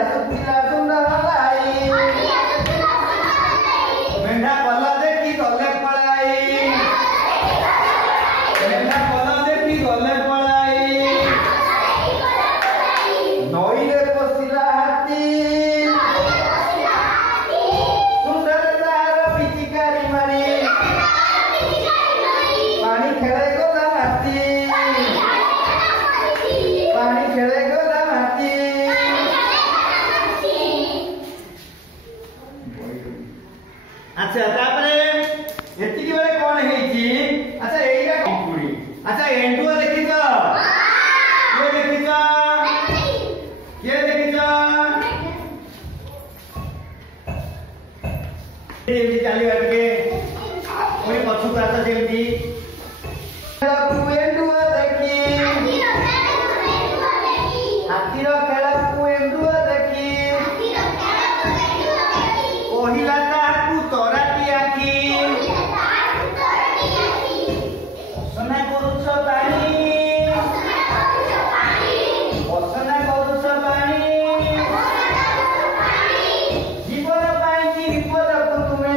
आसुतिला सुंदरलाई मेंढा पला देखी गले पळाई मेंढा पला देखी गले पळाई नईले पसिला हाथी सुंदर तार पिचिकारी मारी पानी खेले गला हाथी पानी खेले गला हाथी अच्छा तापरे एतिकी बेले कोन हेची अच्छा एइरा कुकुड़ी अच्छा एंडुआ देखिछ के देखिछ के देखिछ एमती चालीबा टिके ओइ पछु काता जेमती एंडुआ देखी हाथीर खेला एंडुआ देखी ओहिला ताकू तोराटी आखी सना करूछ पानी असना करूछ पानी जीवन पाई की विपद को तुमे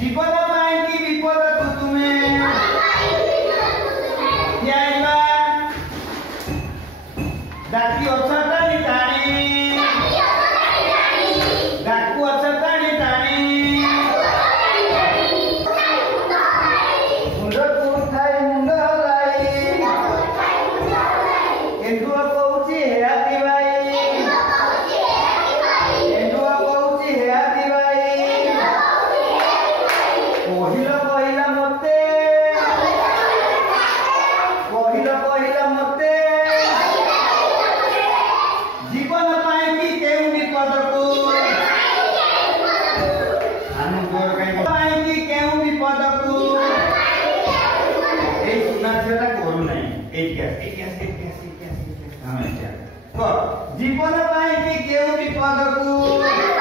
जीवन पाई की विपद को तुमे याइबा डाकी अछता नि ताणी डाकू अछता नि ताणी मुंड कुठाई मुंड हलाई एंडुआ कहूची हे आती भाई एंडुआ कहूची हे आती भाई कहिला मते कहिला मते जीवन पाई की केउ विपद को आनंद पाई की केउ विपद को ए सुना छेटा करू नै एक हां अच्छा को जीवन पाई की केउ विपद को